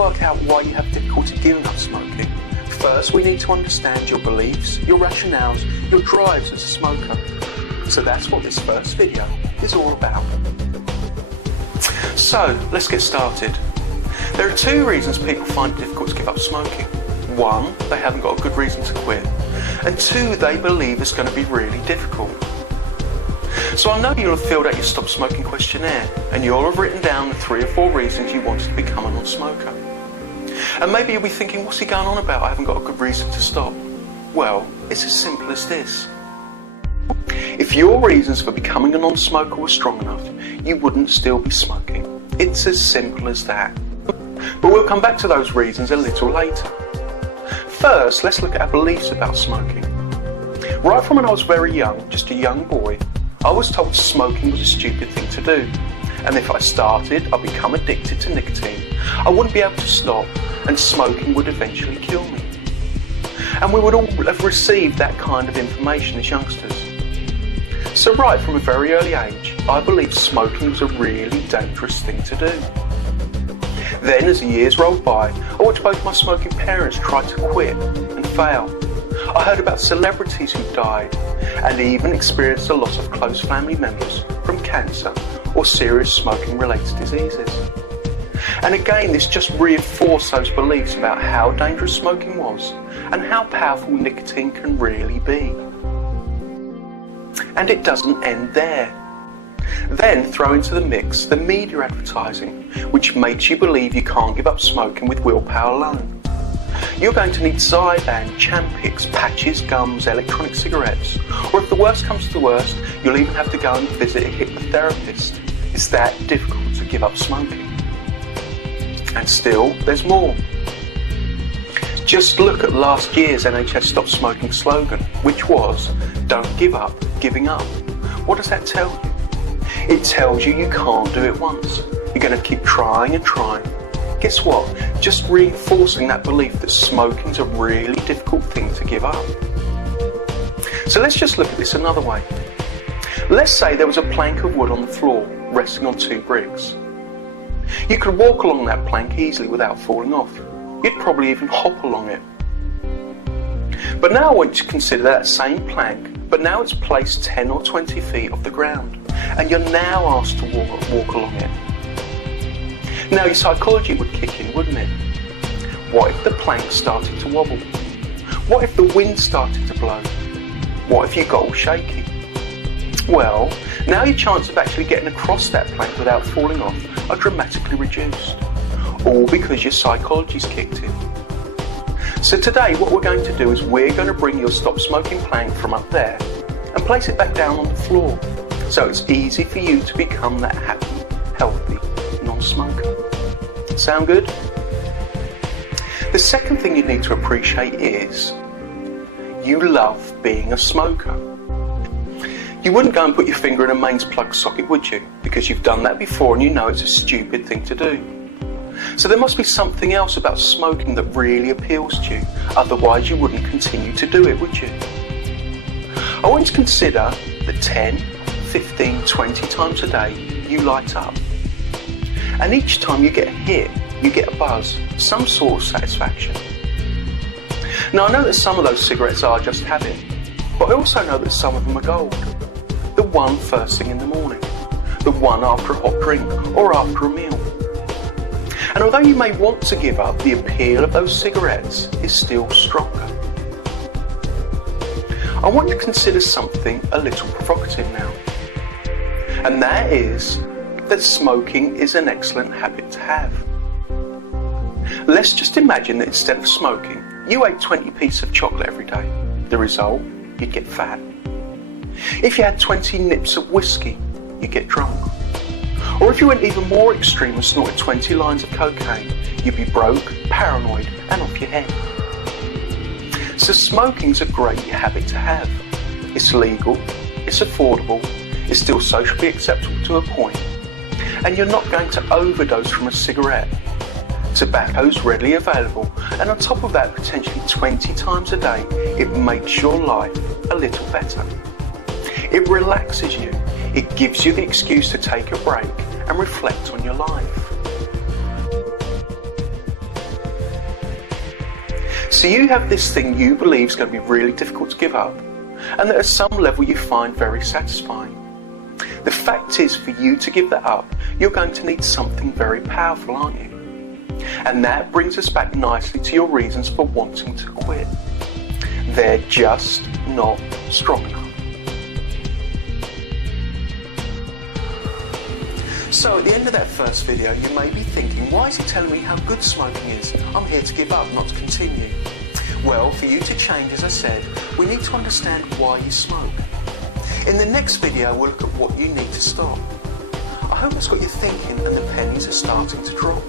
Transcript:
work out why you have difficulty giving up smoking, first we need to understand your beliefs, your rationales, your drives as a smoker. So that's what this first video is all about. So, let's get started. There are two reasons people find it difficult to give up smoking. One, they haven't got a good reason to quit. And two, they believe it's going to be really difficult. So I know you'll have filled out your Stop Smoking questionnaire and you'll have written down the 3 or 4 reasons you wanted to become a non-smoker. And maybe you'll be thinking, what's he going on about? I haven't got a good reason to stop. Well, it's as simple as this. If your reasons for becoming a non-smoker were strong enough, you wouldn't still be smoking. It's as simple as that. But we'll come back to those reasons a little later. First, let's look at our beliefs about smoking. Right from when I was very young, just a young boy, I was told smoking was a stupid thing to do. And if I started, I'd become addicted to nicotine. I wouldn't be able to stop, and smoking would eventually kill me. And we would all have received that kind of information as youngsters. So right from a very early age, I believed smoking was a really dangerous thing to do. Then, as the years rolled by, I watched both my smoking parents try to quit and fail. I heard about celebrities who died, and even experienced a loss of close family members from cancer or serious smoking-related diseases. And again, this just reinforced those beliefs about how dangerous smoking was and how powerful nicotine can really be. And it doesn't end there. Then throw into the mix the media advertising, which makes you believe you can't give up smoking with willpower alone. You're going to need Zyban, Champix, patches, gums, electronic cigarettes, or if the worst comes to the worst, you'll even have to go and visit a hypnotherapist. It's that difficult to give up smoking. And still, there's more. Just look at last year's NHS Stop Smoking slogan, which was, "Don't give up, giving up." What does that tell you? It tells you you can't do it once. You're going to keep trying and trying. Guess what? Just reinforcing that belief that smoking's a really difficult thing to give up. So let's just look at this another way. Let's say there was a plank of wood on the floor, resting on 2 bricks. You could walk along that plank easily without falling off. You'd probably even hop along it. But now I want you to consider that same plank, but now it's placed 10 or 20 feet off the ground, and you're now asked to walk along it. Now your psychology would kick in, wouldn't it? What if the plank started to wobble? What if the wind started to blow? What if you got all shaky? Well, now your chance of actually getting across that plank without falling off are dramatically reduced. All because your psychology's kicked in. So today what we're going to do is we're going to bring your Stop Smoking plank from up there and place it back down on the floor, so it's easy for you to become that happy, healthy non-smoker. Sound good? The second thing you need to appreciate is you love being a smoker. You wouldn't go and put your finger in a mains plug socket, would you? Because you've done that before and you know it's a stupid thing to do. So there must be something else about smoking that really appeals to you, otherwise you wouldn't continue to do it, would you? I want you to consider the 10, 15, 20 times a day you light up. And each time you get a hit, you get a buzz, some sort of satisfaction. Now I know that some of those cigarettes are just habit, but I also know that some of them are gold. The one first thing in the morning, the one after a hot drink or after a meal. And although you may want to give up, the appeal of those cigarettes is still stronger. I want you to consider something a little provocative now. And that is that smoking is an excellent habit to have. Let's just imagine that instead of smoking, you ate 20 pieces of chocolate every day. The result, you'd get fat. If you had 20 nips of whiskey, you'd get drunk. Or if you went even more extreme and snorted 20 lines of cocaine, you'd be broke, paranoid, and off your head. So smoking's a great habit to have. It's legal, it's affordable, it's still socially acceptable to a point, and you're not going to overdose from a cigarette. Tobacco's readily available, and on top of that, potentially 20 times a day, it makes your life a little better. It relaxes you, it gives you the excuse to take a break and reflect on your life. So you have this thing you believe is going to be really difficult to give up, and that at some level you find very satisfying. The fact is, for you to give that up, you're going to need something very powerful, aren't you? And that brings us back nicely to your reasons for wanting to quit. They're just not strong enough. So at the end of that first video, you may be thinking, why is he telling me how good smoking is? I'm here to give up, not to continue. Well, for you to change, as I said, we need to understand why you smoke. In the next video, we'll look at what you need to stop. I hope that's got you thinking and the pennies are starting to drop.